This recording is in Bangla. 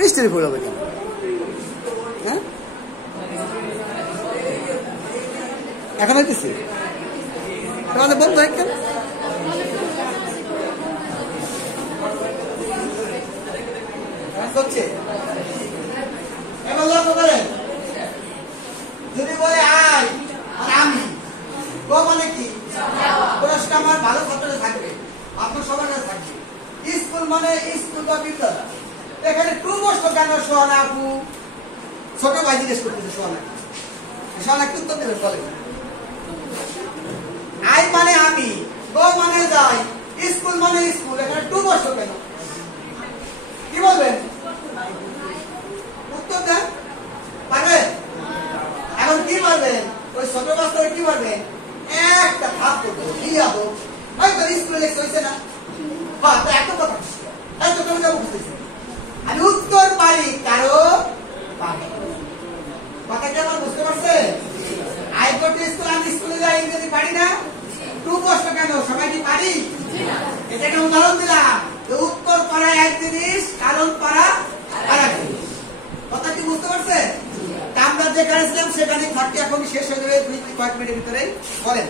বৃষ্টির ভুল হবে কেন? হ্যাঁ, এখন হইতেছি তাহলে বন্ধ হয় কেন? এবার লক্ষ্য করেন, যদি বলে আয় আর আমি, গো মানে কি? পুরস্কার আমার ভালো ছাত্র থাকবে, আপনার সবার কাছে থাকবে। স্কুল মানে স্কুল বা বিদ্যালয়। এখানে টু বসতো কেন? সোহানা আপু, ছোট ভাই জিজ্ঞেস করতেছে সোহানা, সোহানা কি উত্তর দেবেন বলেন? আই মানে আমি, গো মানে যাই, স্কুল মানে স্কুল, এখানে টু বসতো কেন? কি বলবেন? উত্তর দেন, পারবেন? এখন কি বলবেন? ওই ছোট বাচ্চারা কি বলবেন? একটা ভাব করবো, কি যাবো, হয়তো স্কুলে লেখা হয়েছে না, হ্যাঁ তো এত কথা এত তুমি যাবো বুঝতেছি। আমি উত্তর পারি, কারো পারি কথা কি আমার বুঝতে পারছে? আই গো টু স্কুল, আমি স্কুলে যাই, ইংরেজি পারি না, টু বসত কেন? সবাই কি পারি? এটা একটা উদাহরণ দিলাম। উত্তর পারা এক জিনিস, কারণ পারা আর এক জিনিস। কথা কি বুঝতে পারছে? আমরা যেখানে ছিলাম সেখানে থাকতে এখন শেষ হয়ে যাবে কয়েক মিনিটের ভিতরে। বলেন।